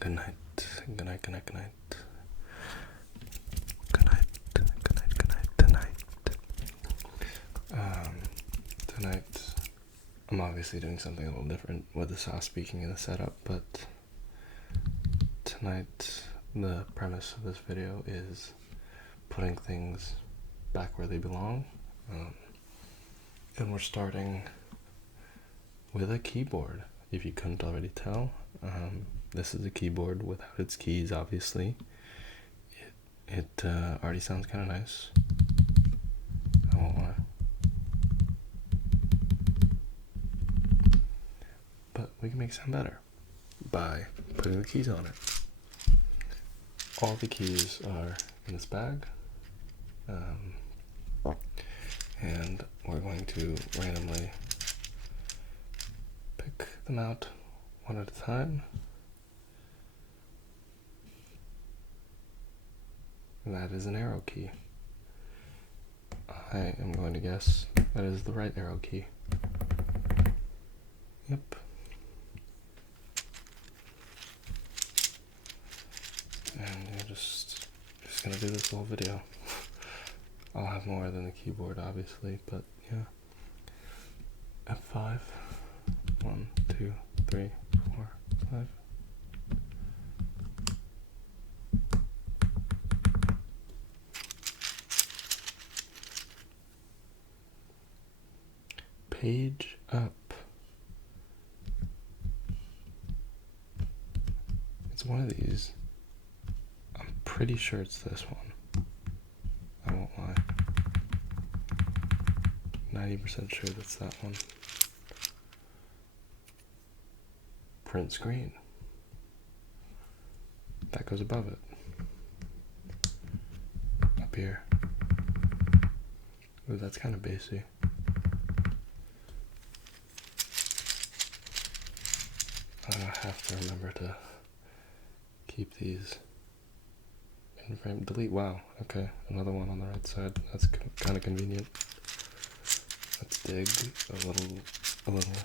Good night. Good night. Good night. Good night. Good night. Good night. Good night. Tonight. Tonight, I'm obviously doing something a little different with the soft speaking in the setup, but tonight the premise of this video is putting things back where they belong. And we're starting with a keyboard. If you couldn't already tell, this is a keyboard without its keys, obviously. It already sounds kind of nice. I won't lie. But we can make it sound better by putting the keys on it. All the keys are in this bag. And we're going to randomly pick them out one at a time. That is an arrow key. I am going to guess that is the right arrow key. Yep. And you're just gonna do this whole video. I'll have more than the keyboard, obviously, but yeah. F5. 1, 2, 3, 4, 5. Page up. It's one of these. I'm pretty sure it's this one. I won't lie. 90% sure that's that one. Print screen. That goes above it. Up here. Ooh, that's kind of basic. I have to remember to keep these in frame. Delete. Wow. Okay, another one on the right side. That's kind of convenient. Let's dig a little deeper.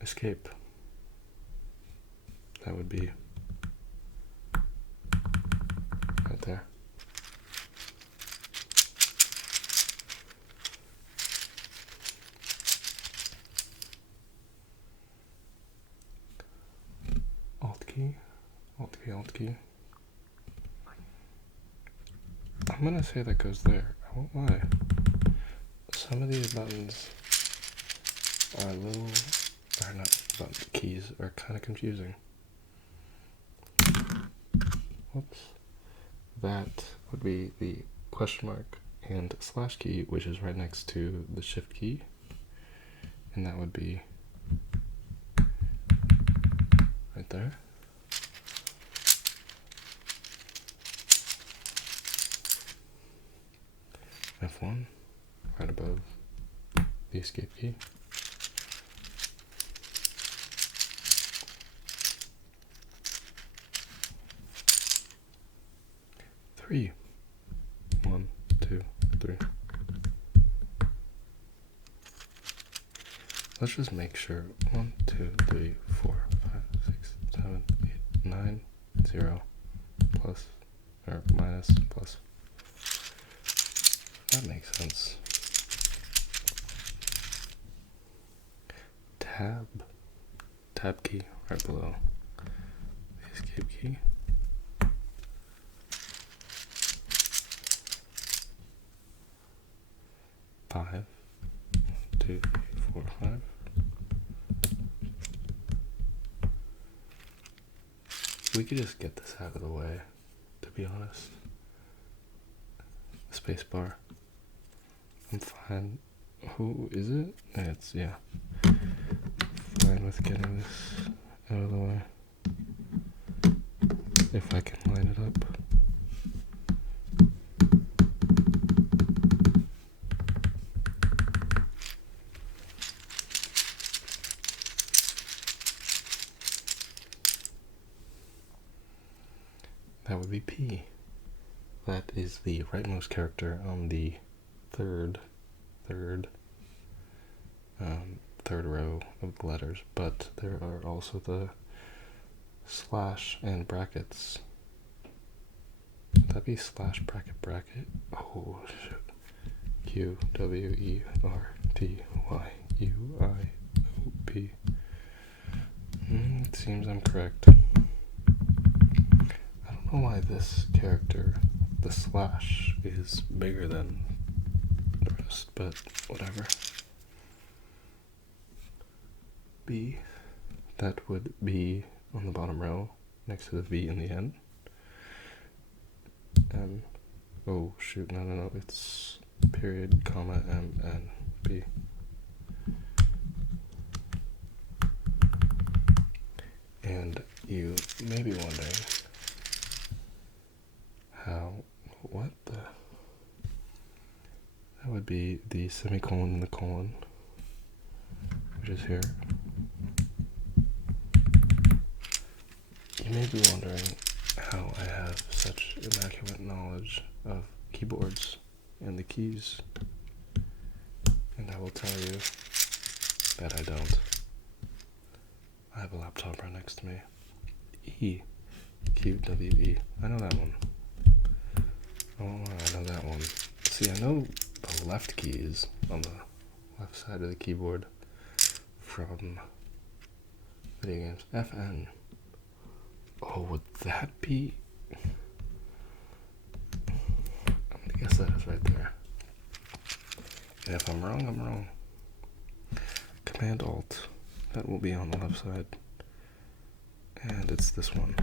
Escape. That would be right there. Alt key. Alt key, Alt key. I'm gonna say that goes there. I won't lie. Some of these buttons are a little, or not buttons, keys are kind of confusing. Whoops. That would be the question mark and slash key, which is right next to the shift key. And that would be right there. F1, right above the escape key. Three. 1, 2, 3. Let's just make sure. 1, 2, 3, 4, 5, 6, 7, 8, 9, 0, plus, or minus, plus. That makes sense. Tab key right below the escape key. Five. 1, 2, 3, 4, 5. We could just get this out of the way, to be honest. Space bar. I'm fine. Who is it? It's, yeah. Fine with getting this out of the way. If I can line it up. That would be P. That is the rightmost character on the third row of the letters, but there are also the slash and brackets. Would that be slash bracket bracket? Oh shit. Q W E R T Y U I O P. It seems I'm correct. I don't know why this character, the slash, is bigger than the rest, but whatever. B, that would be on the bottom row next to the V in the end. M, oh shoot, no, it's period, comma, M, N, B. And you may be wondering what the, that would be the semicolon and the colon, which is here. You may be wondering how I have such immaculate knowledge of keyboards and the keys, and I will tell you that I don't. I have a laptop right next to me. E, Q, W, E. I know that one. Oh, I know that one. See, I know the left keys on the left side of the keyboard from video games. FN. Oh, would that be? I'm gonna guess that is right there. And if I'm wrong, I'm wrong. Command Alt. That will be on the left side. And it's this one.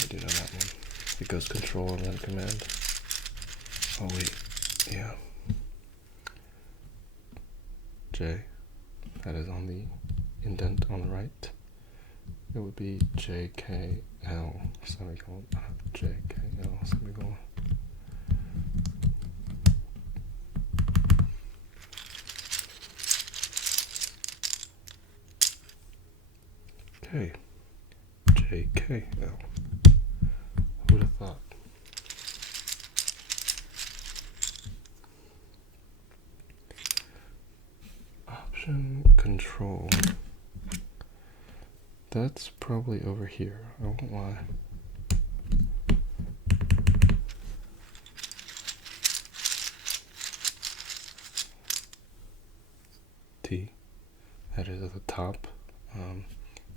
I do know that one. It goes Control and then Command. Oh wait, yeah. J. That is on the indent on the right. It would be JKL semicolon. JKL semicolon. Okay. JKL. Who would have thought? Option Control. That's probably over here. I won't lie. T. That is at the top.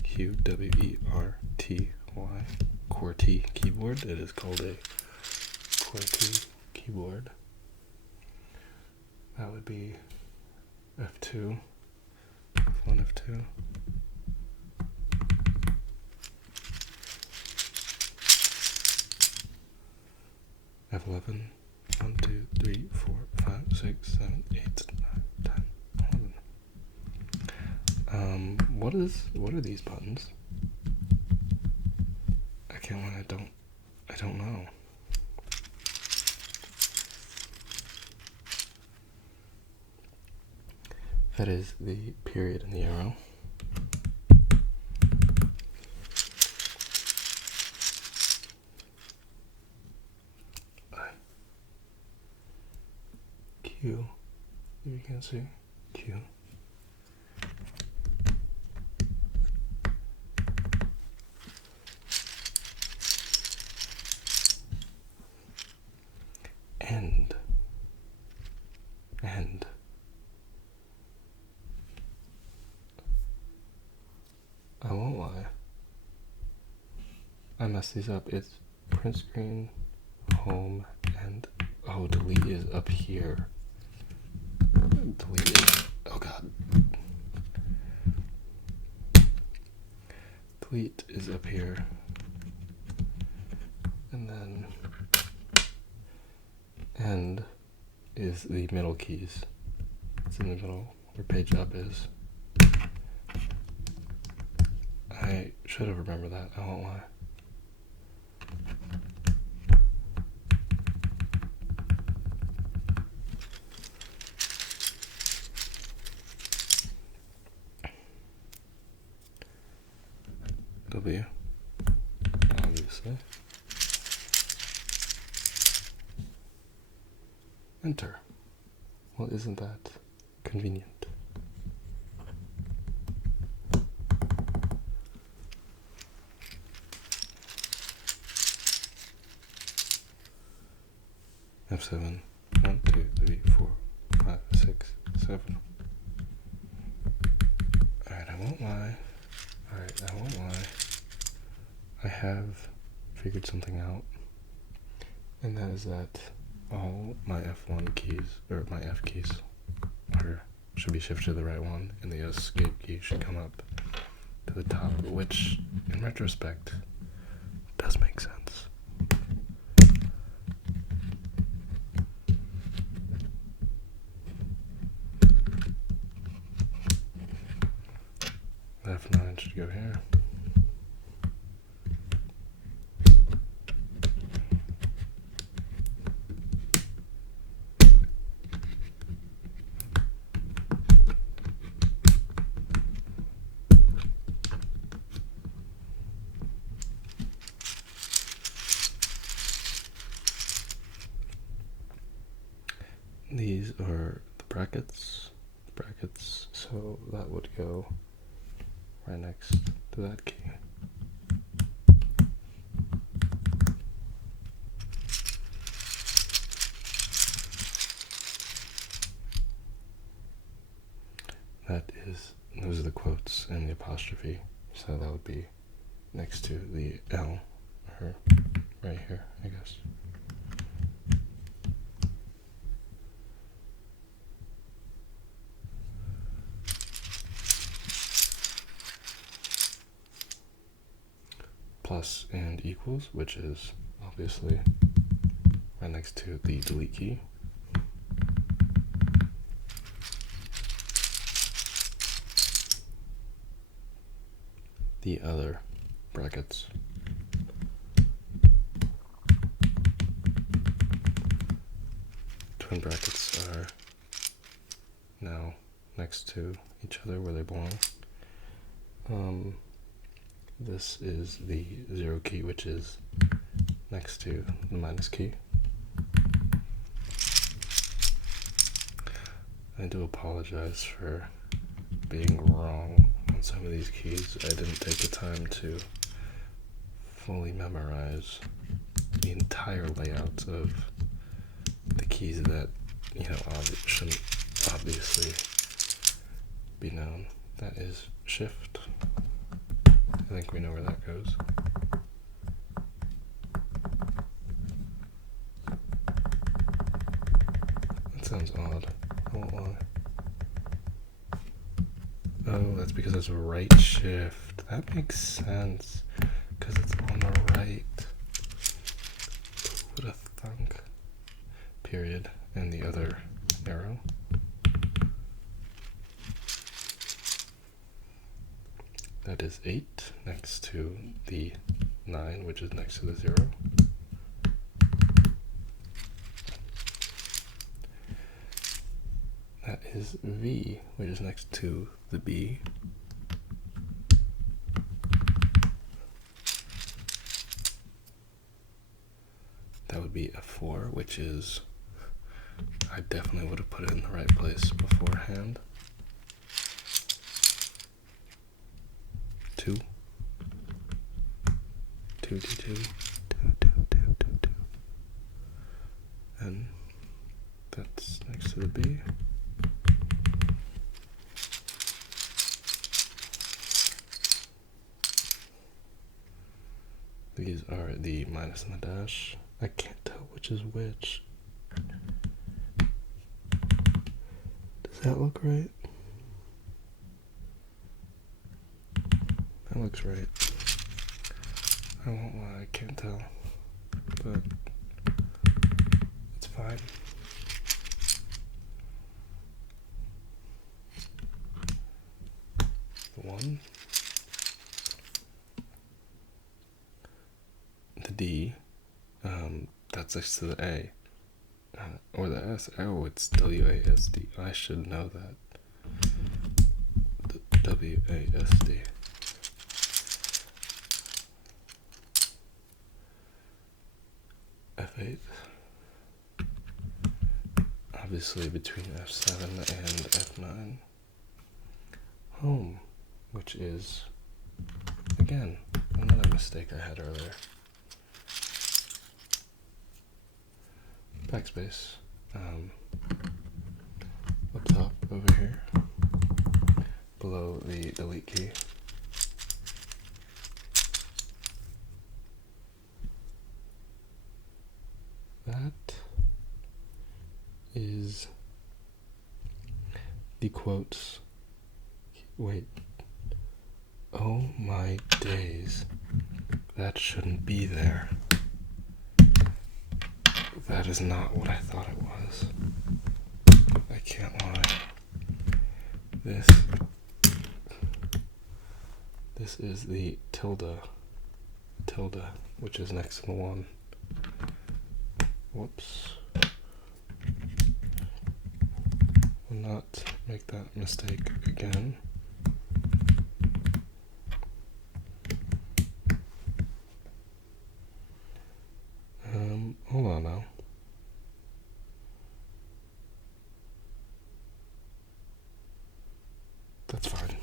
Q W E R T Y. QWERTY keyboard. It is called a QWERTY keyboard. That would be F2. F1, F2. F11, 1, 2, 3, 4, 5, 6, 7, 8, 9, 10, 11. What are these buttons? I can't lie, I don't know. That is the period and the arrow. Q, if you can see, Q. End. I won't lie. I messed these up. It's print screen, home, and oh, delete is up here. Delete is, oh god. Delete is up here. And then end is the middle keys. It's in the middle where page up is. I should have remembered that, I won't lie. W, obviously. enter. Well, isn't that convenient? F7, 1, 2, 3, 4, 5, 6, 7. Alright, I won't lie. I have figured something out, and that is that all my F1 keys, or my F keys, should be shifted to the right one, and the escape key should come up to the top, which, in retrospect, does make sense. F9 should go here. These are the brackets, so that would go right next to that key. Those are the quotes and the apostrophe, so that would be next to the L, or right here, I guess. Plus and equals, which is obviously right next to the delete key. The other brackets. Twin brackets are now next to each other where they belong. This is the 0 key, which is next to the minus key. I do apologize for being wrong on some of these keys. I didn't take the time to fully memorize the entire layout of the keys that, shouldn't obviously be known. That is shift. I think we know where that goes. That sounds odd. I won't lie. Oh, that's because it's right shift. That makes sense. Because it's on the right. Who would have thunk? Period. And the other arrow. That is 8 next to the 9, which is next to the 0. That is V, which is next to the B. That would be F4, which is, I definitely would have put it in the right place beforehand. 2. 2, 2, 2, 2, 2, 2, 2, 2. And that's next to the B. These are the minus and the dash. I can't tell which is which. Does that look right? That looks right. I won't lie, I can't tell. But it's fine. The 1. The D. That's next to the A. Or the S. Oh, it's W-A-S-D. I should know that. W-A-S-D. F8. obviously between F7 and F9. Home, which is, again, another mistake I had earlier. Backspace. Up top over here, below the delete key. That is the quotes. Wait. Oh my days. That shouldn't be there. That is not what I thought it was. I can't lie. This is the tilde, which is next to the 1. Whoops. Will not make that mistake again. Hold on now. That's fine.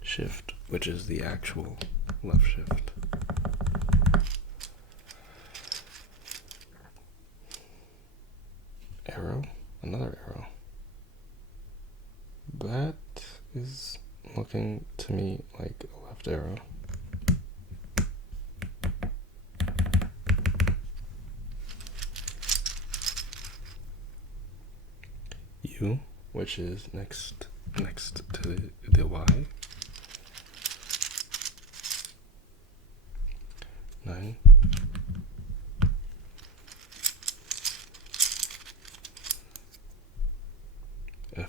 Shift, which is the actual left shift. Arrow, another arrow. That is looking to me like a left arrow. U, which is next to the Y. 9. F3.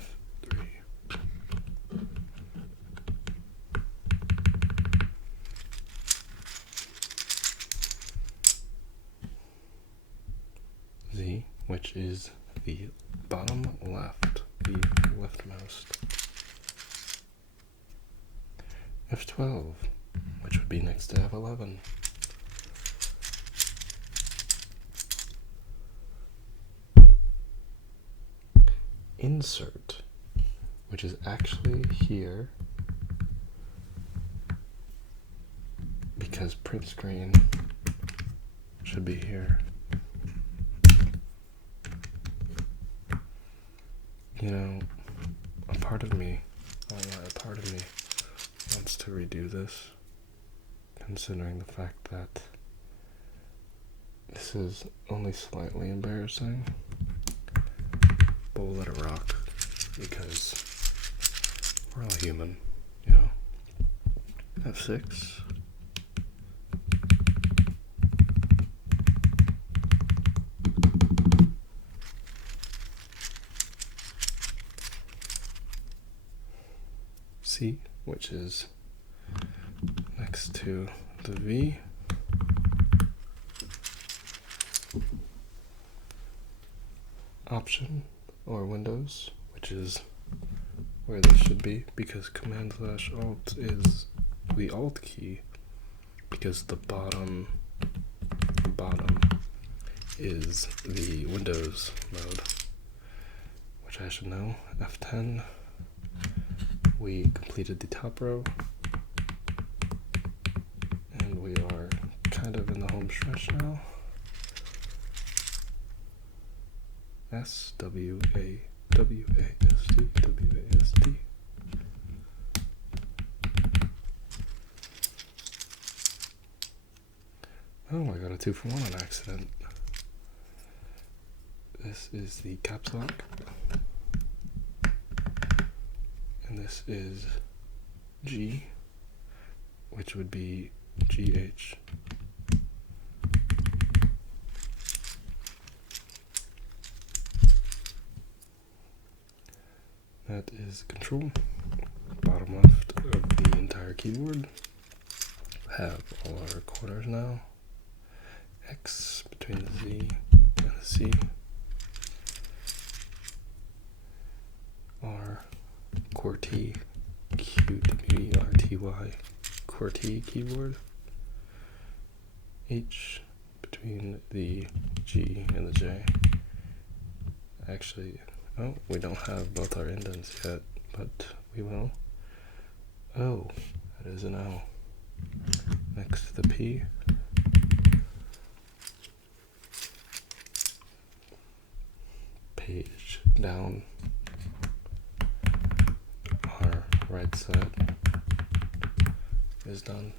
Z, which is the bottom left, the leftmost. F12, which would be next to F11. Insert, which is actually here because print screen should be here. You know, a part of me wants to redo this, considering the fact that this is only slightly embarrassing. But we'll let it rock, because we're all human, you know? F6. C, which is next to the V. Option, or Windows, which is where this should be, because Command/Alt is the Alt key, because the bottom is the Windows mode, which I should know. F10. We completed the top row, and we are kind of in the home stretch now. S, W, A, W, A, S, D, W, A, S, D. Oh, I got a 2-for-1 on accident. This is the caps lock. And this is G, which would be GH. That is Control, bottom left of the entire keyboard. Have all our corners now. X between the Z and the C. R, QWERTY, QWERTY keyboard. H between the G and the J. Actually, oh, we don't have both our indents yet, but we will. O, that is an O. Next to the P. Page down our right side is done.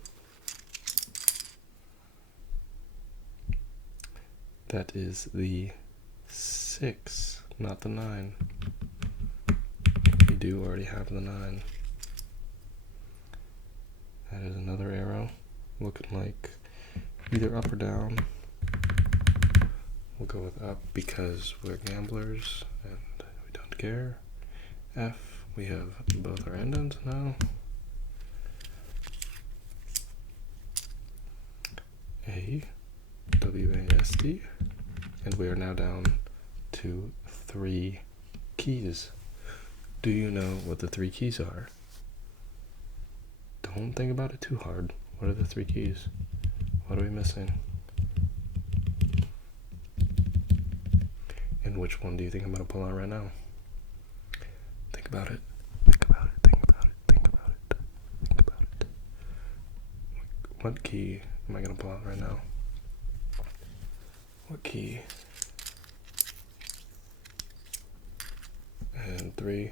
That is the 6, not the 9. We do already have the 9. That is another arrow, looking like either up or down. We'll go with up because we're gamblers and we don't care. F, we have both our indents now. A, WASD, and we are now down to 3 keys. Do you know what the 3 keys are? Don't think about it too hard. What are the 3 keys? What are we missing? And which one do you think I'm going to pull out right now? Think about it. Think about it. Think about it. Think about it. Think about it. What key am I going to pull out right now? What key? And 3,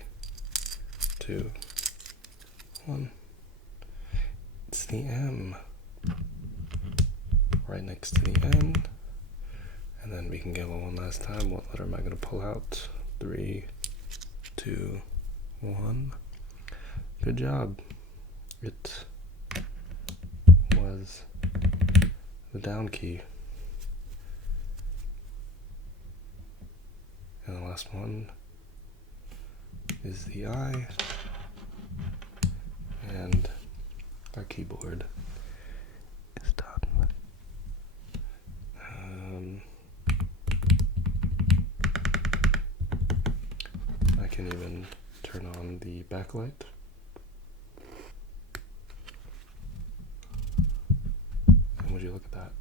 2, 1. It's the M. Right next to the N. And then we can gamble one last time. What letter am I going to pull out? 3, 2, 1. Good job. It was the down key. And the last one is the I. And our keyboard is done. I can even turn on the backlight. And would you look at that?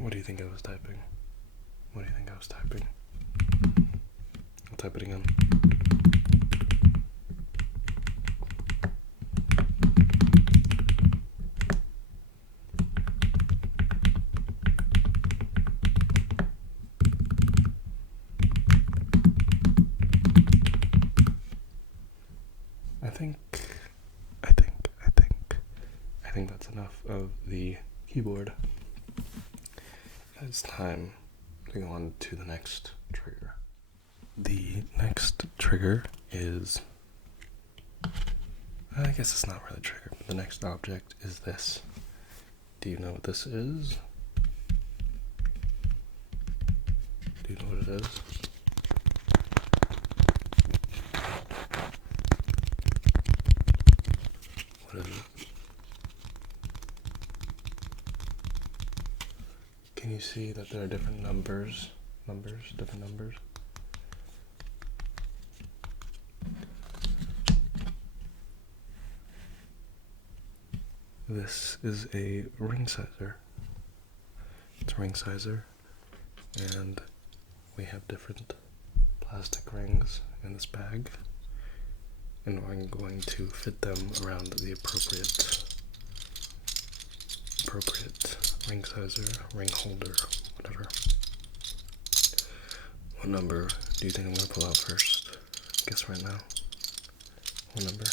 What do you think I was typing? What do you think I was typing? I'll type it again. I think that's enough of the keyboard. It's time to go on to the next trigger. The next trigger is, I guess it's not really a trigger, but the next object is this. Do you know what this is? Do you know what it is? What is it? Can you see that there are different numbers? Different numbers? This is a ring sizer. It's a ring sizer, and we have different plastic rings in this bag, and I'm going to fit them around the appropriate ring sizer, ring holder, whatever. What number do you think I'm going to pull out first? Guess right now. What number?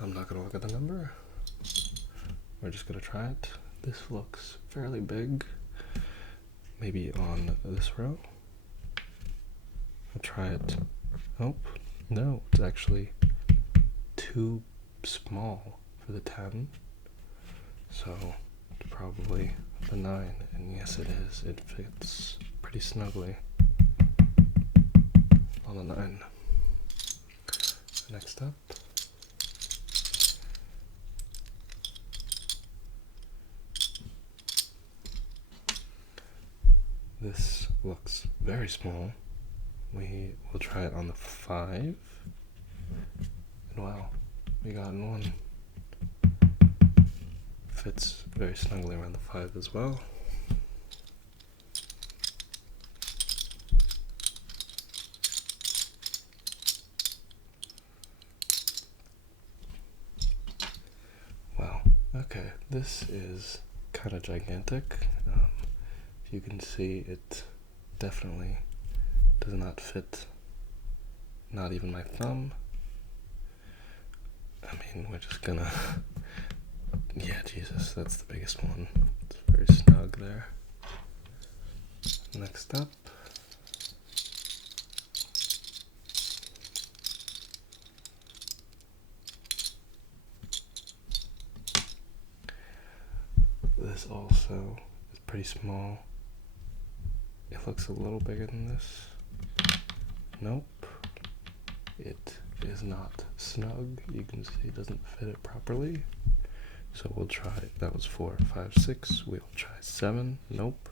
I'm not going to look at the number. We're just going to try it. This looks fairly big. Maybe on this row. I'll try it. Oh, no, it's actually too small for the 10. So it's probably the 9, and yes it is. It fits pretty snugly on the 9. Next up, this looks very small. We will try it on the 5. And wow, we got in one. Fits very snugly around the 5 as well. Wow, okay, this is kind of gigantic. If you can see, it definitely does not fit, not even my thumb. I mean, we're just gonna, yeah, Jesus, that's the biggest one. It's very snug there. Next up, this also is pretty small. It looks a little bigger than this. Nope. It is not snug. You can see it doesn't fit it properly. So we'll try, that was 4, 5, 6. We'll try 7. Nope.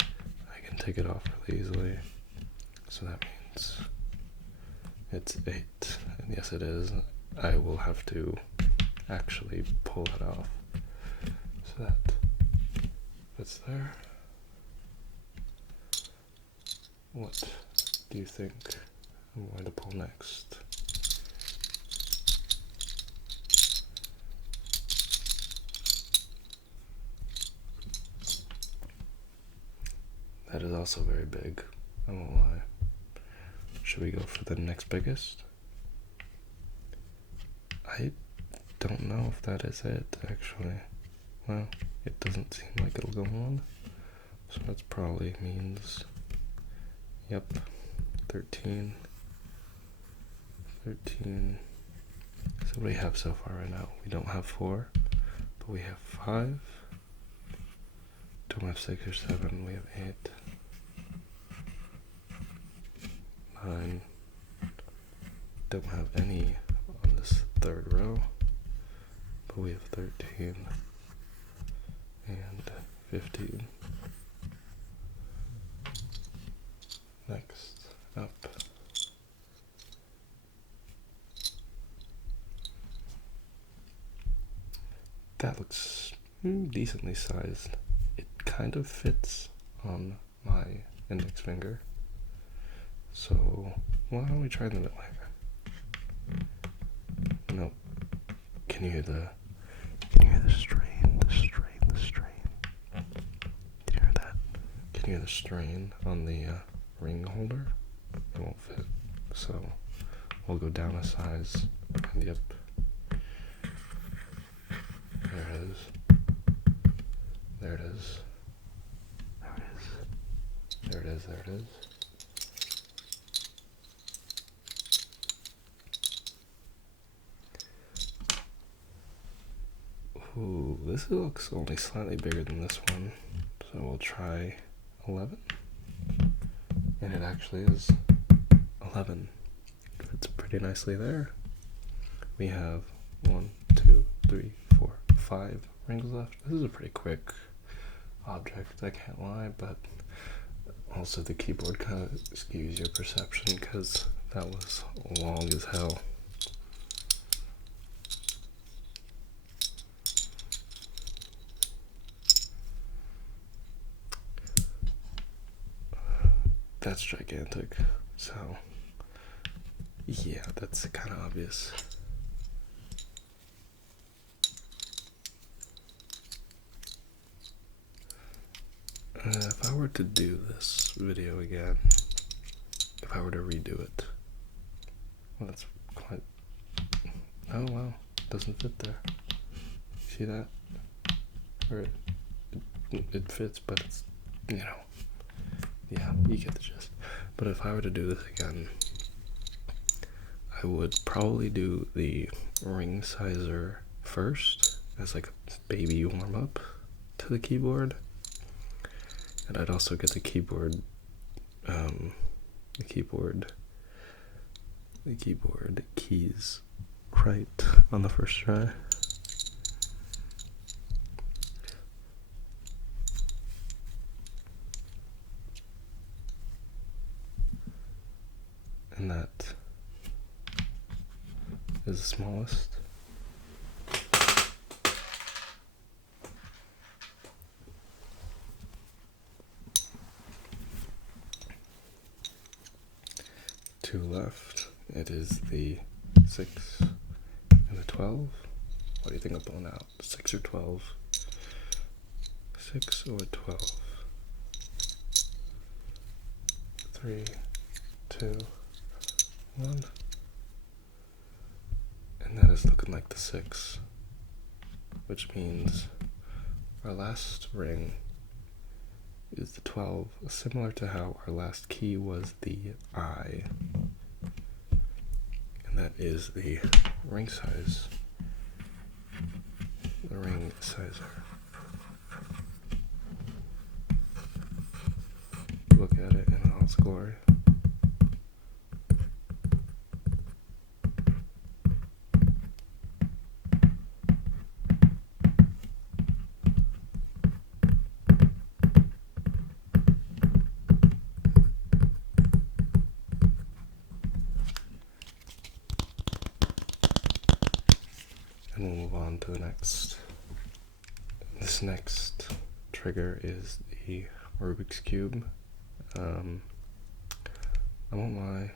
I can take it off really easily. So that means it's 8. And yes, it is. I will have to actually pull it off. So that fits there. What do you think I'm going to pull next? That is also very big, I won't lie. Should we go for the next biggest? I don't know if that is it, actually. Well, it doesn't seem like it'll go on. So that probably means, yep, 13. 13. So what do we have so far right now? We don't have 4, but we have 5. Don't have 6 or 7, we have 8. 9. Don't have any on this 3rd row, but we have 13 and 15. Next up, that looks decently sized. It kind of fits on my index finger. So why don't we try the middle finger? No. Can you hear the strain? The strain. Can you hear that? Can you hear the strain on the ring holder? It won't fit. So we'll go down a size. And yep. There it is. There it is. There it is. There it is. There it is. Ooh, this looks only slightly bigger than this one. So we'll try 11. And it actually is 11. Fits pretty nicely there. We have 1, 2, 3, 4, 5 rings left. This is a pretty quick object, I can't lie, but also the keyboard kind of skews your perception because that was long as hell. That's gigantic, so yeah, that's kind of obvious. If I were to do this video again, if I were to redo it, well, that's quite, oh wow, doesn't fit there. See that? Or it fits, but it's, you know, yeah, you get the gist. But if I were to do this again, I would probably do the ring sizer first, as like a baby warm-up to the keyboard. And I'd also get the keyboard keys right on the first try. And that is the smallest. Two left. It is the 6 and the 12. What do you think I'm pulling out? 6 or 12? 6 or 12? 3, 2, 1. And that is looking like the 6, which means our last ring is the 12, similar to how our last key was the I. And that is the ring size, the ring sizer. Look at it in all its glory. And we'll move on to the next. This next trigger is the Rubik's Cube. I won't lie,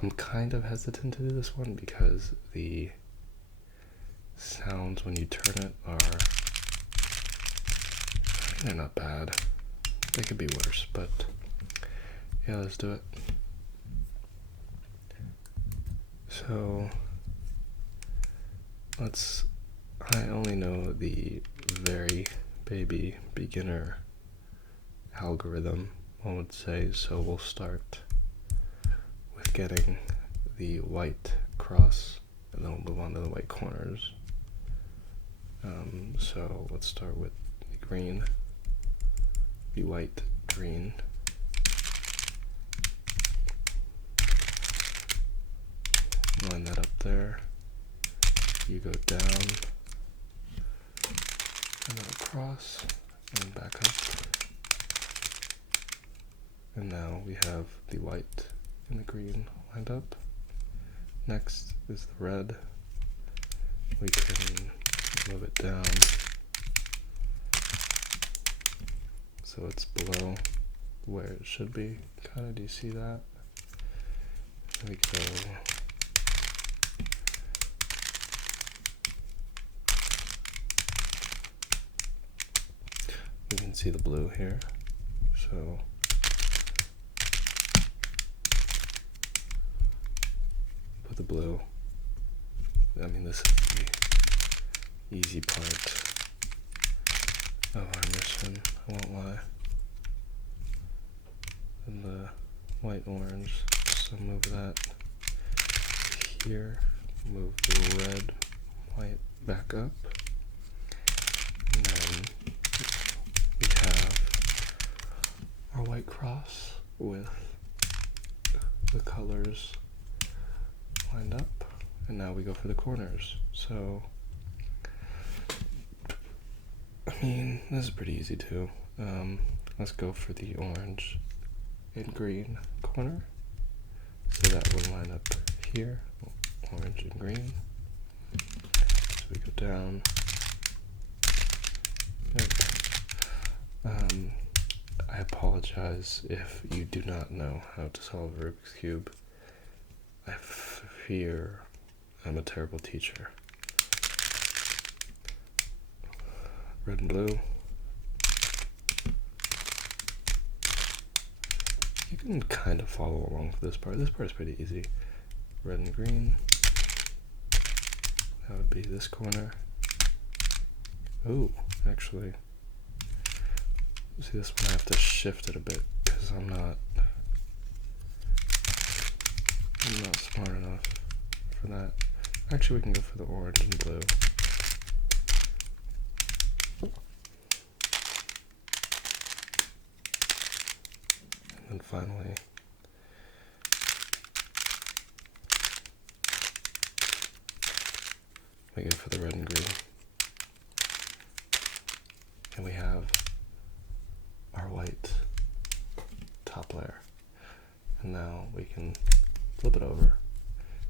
I'm kind of hesitant to do this one because the sounds when you turn it are, they're not bad. They could be worse, but yeah, let's do it. So I only know the very baby beginner algorithm, one would say, so we'll start with getting the white cross and then we'll move on to the white corners. So let's start with the green, the white, green. Line that up there. You go down and then across and back up. And now we have the white and the green lined up. Next is the red. We can move it down so it's below where it should be. Kinda, do you see that? We go you can see the blue here, so put the blue. I mean, this is the easy part of our mission, I won't lie. And the white orange, so move that here, move the red, white back up, and then we have our white cross with the colors lined up, and now we go for the corners. So, I mean, this is pretty easy too. Let's go for the orange and green corner. So that will line up here, orange and green. So we go down. I apologize if you do not know how to solve a Rubik's Cube. I fear I'm a terrible teacher. Red and blue. You can kind of follow along for this part. This part is pretty easy. Red and green. That would be this corner. Ooh, actually. See, this one I have to shift it a bit because I'm not smart enough for that. Actually, we can go for the orange and blue. And then finally, we go for the red and green. And we have our white top layer. And now we can flip it over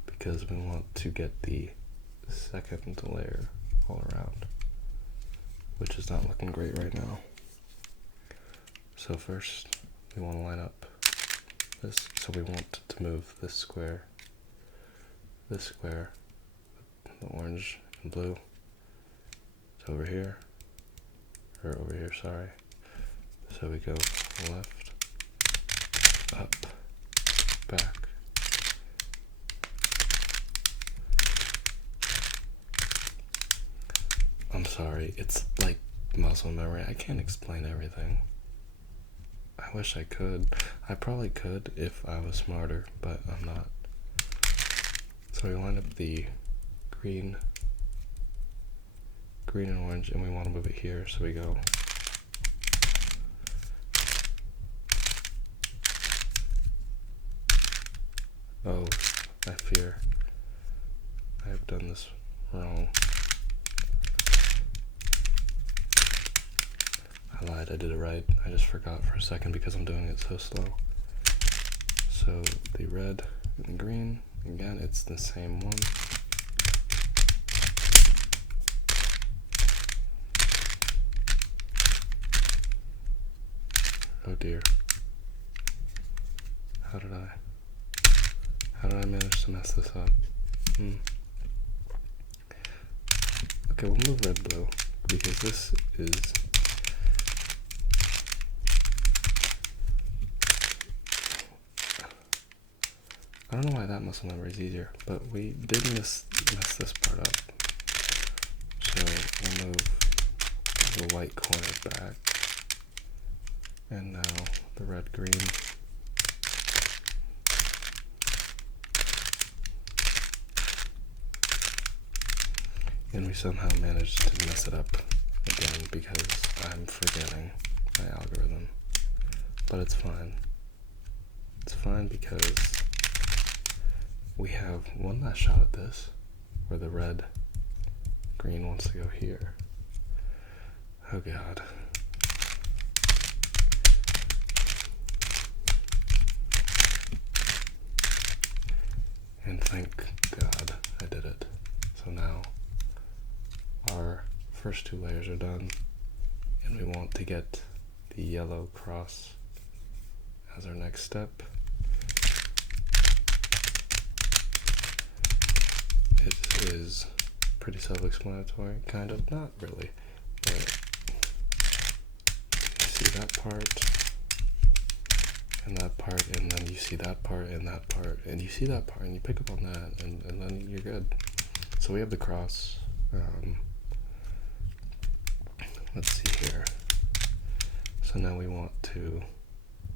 because we want to get the second layer all around, which is not looking great right now. So first we want to line up this, so we want to move this square, the orange and blue, to over here, sorry. So we go left, up, back. I'm sorry, it's like muscle memory. I can't explain everything. I wish I could. I probably could if I was smarter, but I'm not. So we line up the green and orange, and we want to move it here, so we go oh, I fear I have done this wrong. I lied, I did it right. I just forgot for a second because I'm doing it so slow. So the red and green, again, it's the same one. Oh dear. How did I manage to mess this up? Okay, we'll move red blue because this is I don't know why that muscle memory is easier, but we did mess this part up. So we'll move the white corner back. And now the red green. And we somehow managed to mess it up again because I'm forgetting my algorithm. But it's fine. It's fine because we have one last shot at this where the red green wants to go here. Oh god. And thank God I did it. So now our first two layers are done, and we want to get the yellow cross as our next step. It is pretty self-explanatory, kind of, not really, but you see that part, and that part, and then you see that part, and that part, and you see that part, and you pick up on that, and then you're good. So we have the cross. Let's see here. So now we want to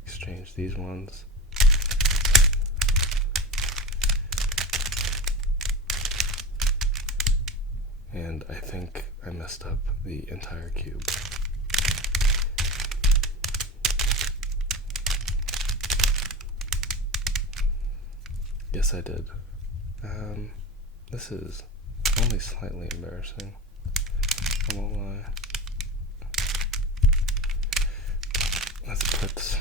exchange these ones. And I think I messed up the entire cube. Yes, I did. This is only slightly embarrassing. I won't lie. Let's put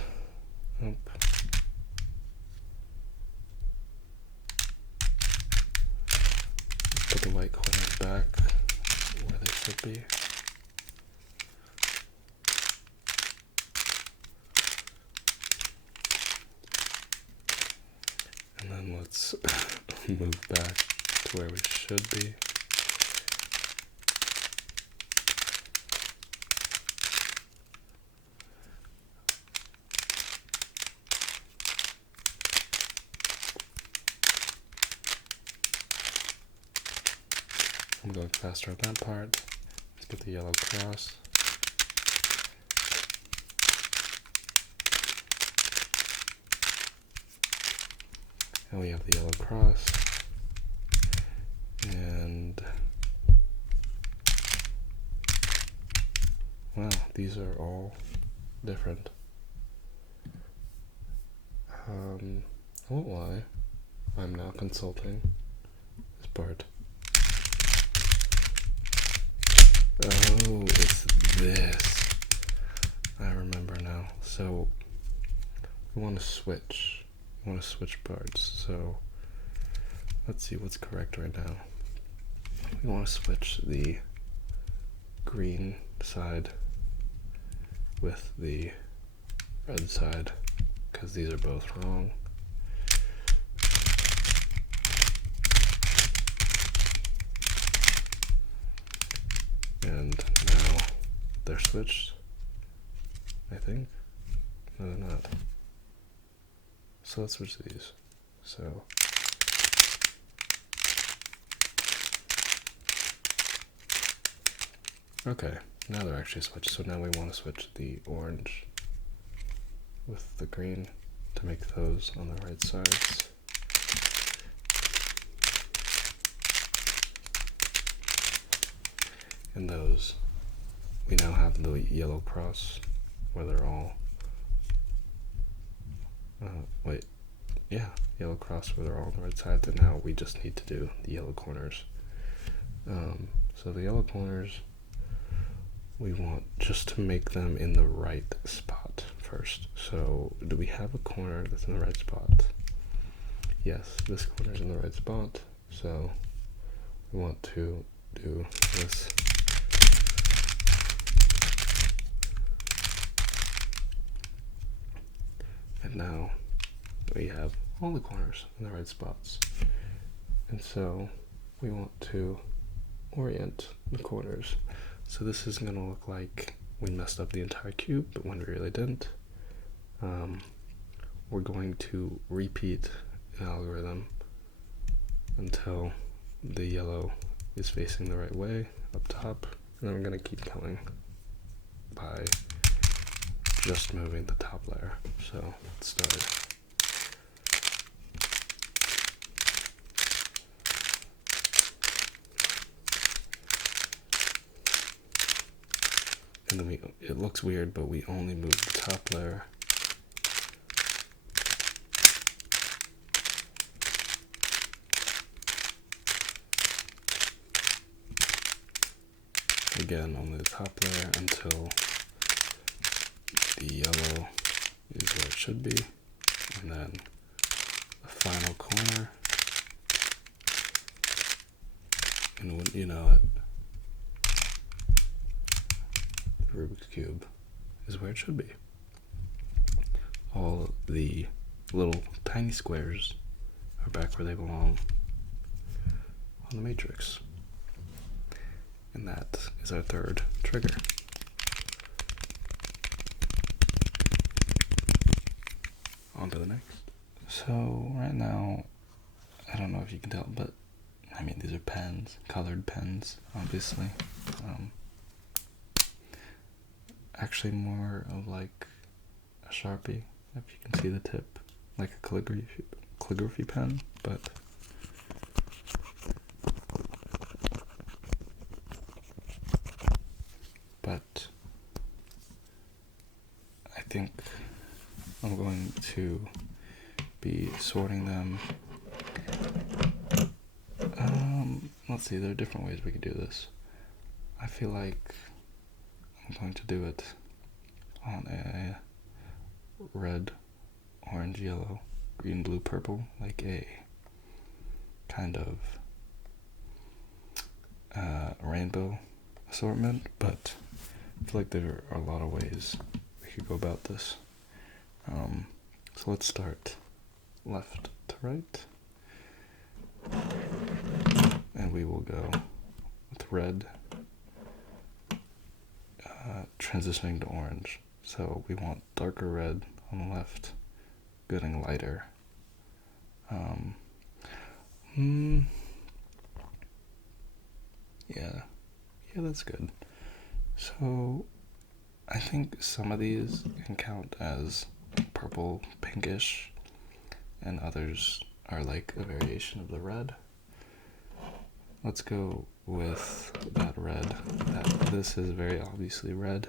the white corners back where they should be. And then let's move back to where we should be. I'm going faster on that part. Let's get the yellow cross. And we have the yellow cross. And wow, these are all different. I won't lie, I'm now consulting this part. Oh, it's this. I remember now. So we want to switch. We want to switch parts. So let's see what's correct right now. We want to switch the green side with the red side because these are both wrong. And now they're switched, I think. No, they're not. So let's switch these. So okay, now they're actually switched. So now we want to switch the orange with the green to make those on the right sides. And those, we now have the yellow cross where they're all, yellow cross where they're all on the right sides, and now we just need to do the yellow corners. So the yellow corners, we want just to make them in the right spot first. So do we have a corner that's in the right spot? Yes, this corner is in the right spot, so we want to do this. And now we have all the corners in the right spots. And so we want to orient the corners. So this is going to look like we messed up the entire cube, but when we really didn't. We're going to repeat an algorithm until the yellow is facing the right way up top, and then we're going to keep going by just moving the top layer. So let's start. And then it looks weird, but we only move the top layer. Again, only the top layer until the yellow is where it should be. And then the final corner. And wouldn't you know it, the Rubik's Cube is where it should be. All the little tiny squares are back where they belong on the matrix. And that is our third trigger. On to the next. So right now, I don't know if you can tell, but I mean, these are pens, colored pens, obviously. Actually more of like a Sharpie, if you can see the tip, like a calligraphy pen, but I think I'm going to be sorting them. Let's see, there are different ways we could do this. I feel like I'm going to do it on a red, orange, yellow, green, blue, purple, like a kind of rainbow assortment, but I feel like there are a lot of ways we could go about this. So let's start left to right, and we will go with red, transitioning to orange. So we want darker red on the left, getting lighter. Yeah, that's good. So I think some of these can count as purple, pinkish, and others are like a variation of the red. let's go with that red. This is very obviously red.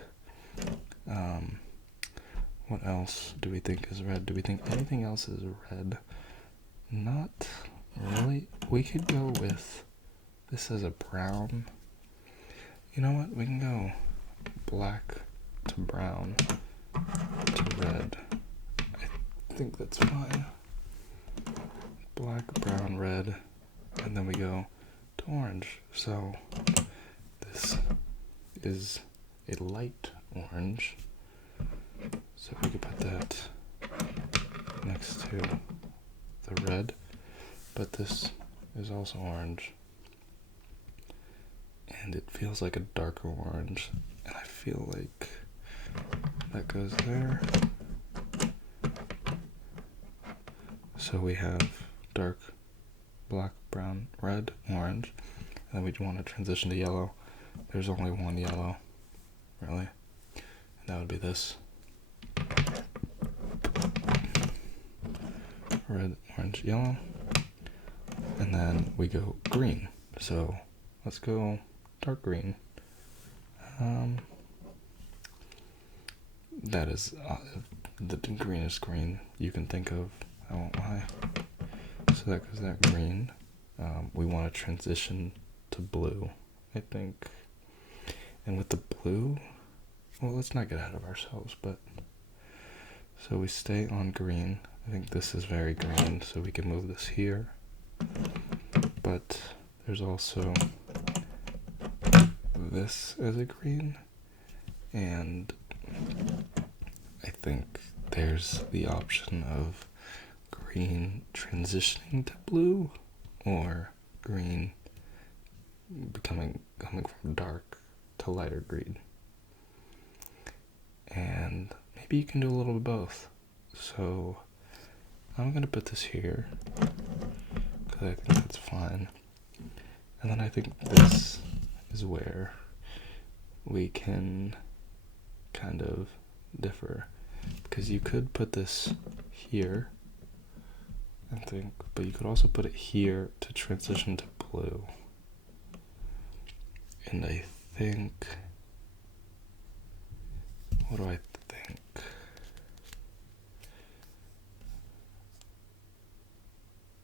What else do we think is red? Do we think anything else is red? Not really. We could go with this as a brown. You know what? We can go black to brown to red. I think that's fine. Black, brown, red, and then we go to orange. So this is a light orange. So we could put that next to the red, but this is also orange. And it feels like a darker orange, and I feel like that goes there. So we have dark, black, brown, red, orange, and then we want to transition to yellow. There's only one yellow, really, and that would be this. Red, orange, yellow, and then we go green. So let's go dark green. That is the greenest green you can think of. I won't lie. So that goes that green. We want to transition to blue, I think. And with the blue, well, let's not get ahead of ourselves, but so we stay on green. I think this is very green, so we can move this here. But there's also this as a green, and I think there's the option of green transitioning to blue, or green coming from dark to lighter green. And maybe you can do a little of both. So I'm going to put this here, because I think that's fine. And then I think this is where we can kind of differ. Because you could put this here, I think, but you could also put it here to transition to blue. And I think, what do I think?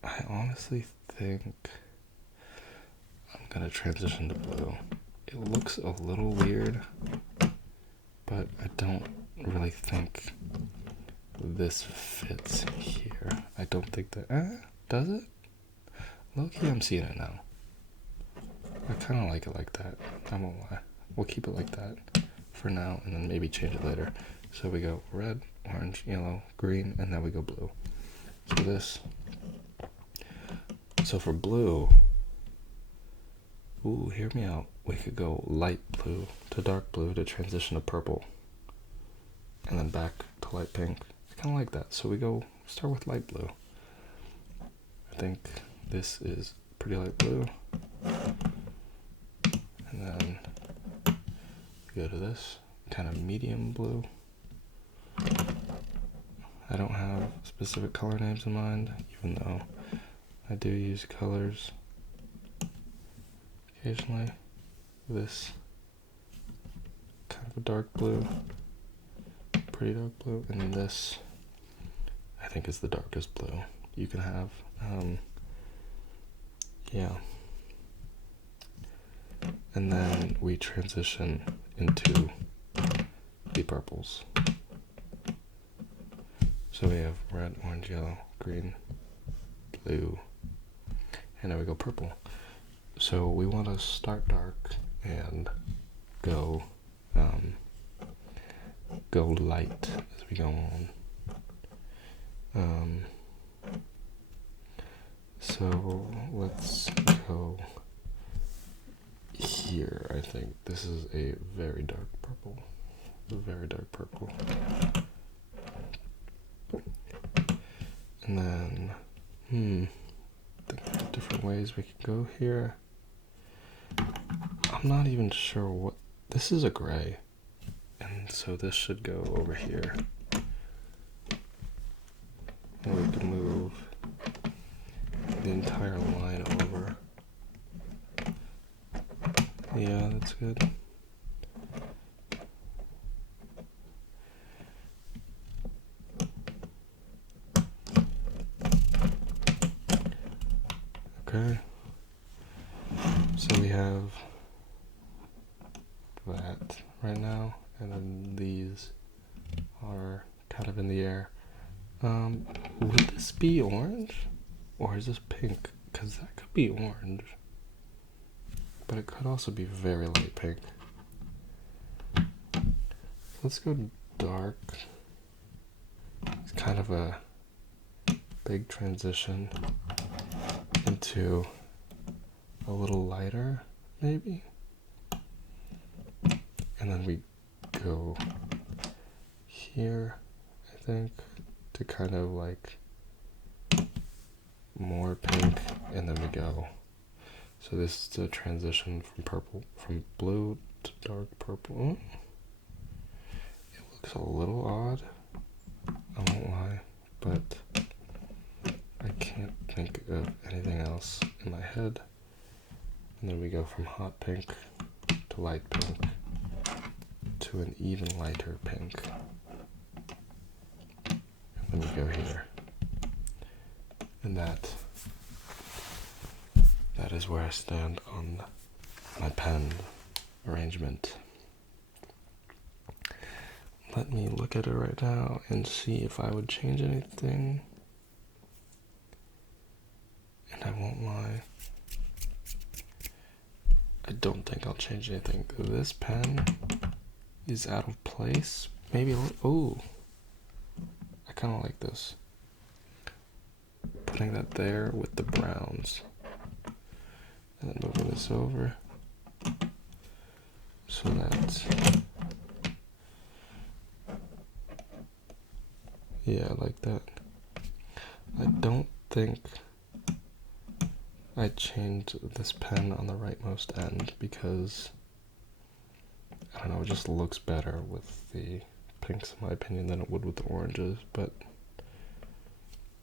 I honestly think I'm gonna transition to blue. It looks a little weird, but I don't really think this fits here. I don't think that, does it? Low-key, I'm seeing it now. I kind of like it like that. I won't lie. We'll keep it like that for now, and then maybe change it later. So we go red, orange, yellow, green, and then we go blue. So this. So for blue, ooh, hear me out. We could go light blue to dark blue to transition to purple, and then back to light pink. I kind of like that. So we start with light blue. I think this is pretty light blue. And then go to this kind of medium blue. I don't have specific color names in mind, even though I do use colors occasionally. This kind of a dark blue, pretty dark blue, and then this I think is the darkest blue you can have. Yeah. And then we transition into the purples. So we have red, orange, yellow, green, blue, and then we go purple. So we want to start dark and go light as we go on. So let's go here. I think this is a very dark purple. Very dark purple. And then, I think there are different ways we could go here. I'm not even sure what, this is a gray. And so this should go over here. And we can move the entire line over. that's good. Okay, so we have that right now, and then these are kind of in the air. Would this be orange? Or is this pink? Because that could be orange. But it could also be very light pink. Let's go dark. It's kind of a big transition into a little lighter, maybe. And then we go here, I think, to kind of like more pink, and then we go. So this is the transition from blue to dark purple. It looks a little odd, I won't lie, but I can't think of anything else in my head. And then we go from hot pink to light pink to an even lighter pink. And then we go here. And that is where I stand on my pen arrangement. Let me look at it right now and see if I would change anything. And I won't lie, I don't think I'll change anything. This pen is out of place. Maybe, oh, I kind of like this. Putting that there with the browns. And then moving this over. So that, yeah, I like that. I don't think I changed this pen on the rightmost end because, I don't know, it just looks better with the pinks in my opinion than it would with the oranges, but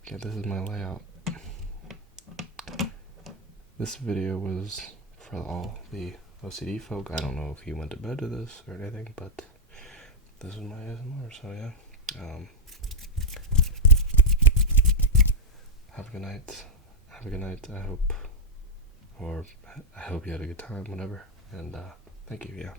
yeah, this is my layout. This video was for all the OCD folk. I don't know if you went to bed to this or anything, but this is my ASMR, so yeah. Have a good night. Have a good night, I hope. Or I hope you had a good time, whatever. And thank you, yeah.